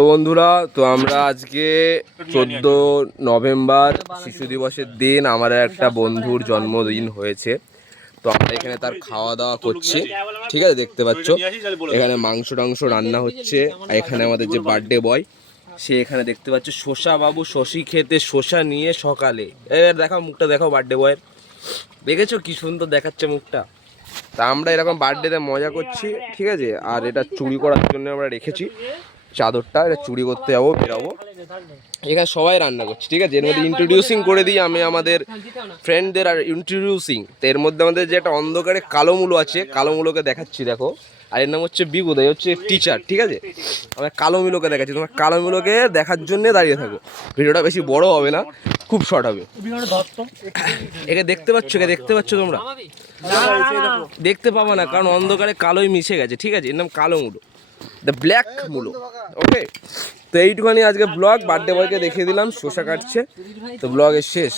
তো বন্ধুরা, তো আমরা আজকে 14 নভেম্বর শিশু দিবসের দিন আমার একটা বন্ধুর জন্মদিন হয়েছে। তো আমরা এখানে তার খাওয়া দাওয়া করছি, ঠিক আছে? দেখতে পাচ্ছ এখানে মাংস টাংস রান্না হচ্ছে। আর এখানে আমাদের যে বার্থডে বয়, সে এখানে দেখতে পাচ্ছ শশা বাবু শশী খেতে শশা নিয়ে সকালে। এবার দেখাও মুখটা, দেখাও বার্থডে বয়ের। দেখেছো কি সুন্দর দেখাচ্ছে মুখটা? তা আমরা এরকম বার্থডেতে মজা করছি, ঠিক আছে? আর এটা চুরি করার জন্য আমরা রেখেছি চাদরটা, এটা চুরি করতে যাবো, বেরাবো। এখানে সবাই রান্না করছে, ঠিক আছে? এর মধ্যে ইন্ট্রোডিউসিং করে দিই আমি আমাদের ফ্রেন্ডদের। আর ইন্ট্রোডিউসিং তো এর মধ্যে আমাদের যে একটা অন্ধকারে কালো মূলো আছে, কালো মূলোকে দেখাচ্ছি, দেখো। আর এর নাম হচ্ছে বিগুদ, এই হচ্ছে টিচার, ঠিক আছে? আমরা কালো মূলোকে দেখাচ্ছি, তোমার কালো মূলোকে দেখার জন্য দাঁড়িয়ে থাকো। ভিডিওটা বেশি বড় হবে না, খুব শর্ট হবে। একে দেখতে পাচ্ছ, একে দেখতে পাচ্ছ তোমরা? দেখতে পাবো না, কারণ অন্ধকারে কালোই মিশে গেছে, ঠিক আছে? এর নাম কালো মূলো, দ্য ব্ল্যাক মূলো। ওকে, তো এইটুখানি আজকে ব্লগ। বার্থডে বয়কে দেখিয়ে দিলাম শসা কাটছে, তো ব্লগের শেষ।